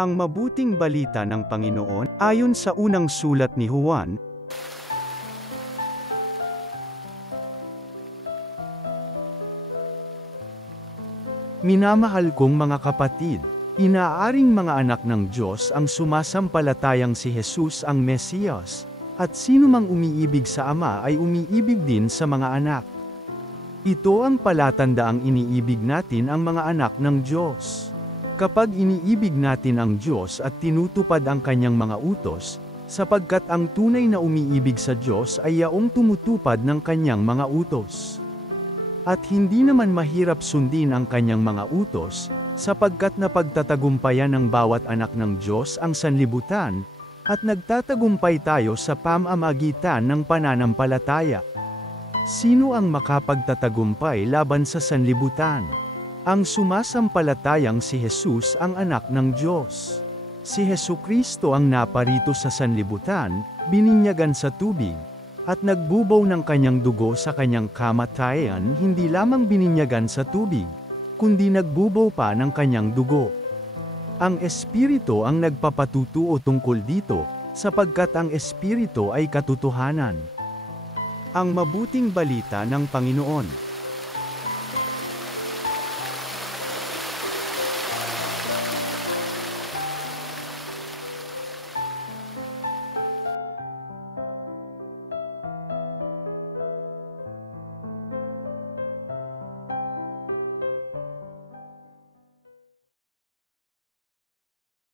Ang mabuting balita ng Panginoon, ayon sa unang sulat ni Juan. Minamahal kong mga kapatid, inaaring mga anak ng Diyos ang sumasampalatayang si Jesus ang Mesiyas, at sino mang umiibig sa Ama ay umiibig din sa mga anak. Ito ang palatandaang iniibig natin ang mga anak ng Diyos. Kapag iniibig natin ang Diyos at tinutupad ang kanyang mga utos, sapagkat ang tunay na umiibig sa Diyos ay yaong tumutupad ng kanyang mga utos. At hindi naman mahirap sundin ang kanyang mga utos, sapagkat napagtatagumpayan ng bawat anak ng Diyos ang sanlibutan, at nagtatagumpay tayo sa pamamagitan ng pananampalataya. Sino ang makapagtatagumpay laban sa sanlibutan? Ang sumasampalatayang si Jesus ang anak ng Diyos. Si Hesukristo ang naparito sa sanlibutan, bininyagan sa tubig, at nagbubaw ng kanyang dugo sa kanyang kamatayan, hindi lamang bininyagan sa tubig, kundi nagbubaw pa ng kanyang dugo. Ang Espiritu ang nagpapatutuo tungkol dito, sapagkat ang Espiritu ay katotohanan. Ang mabuting balita ng Panginoon.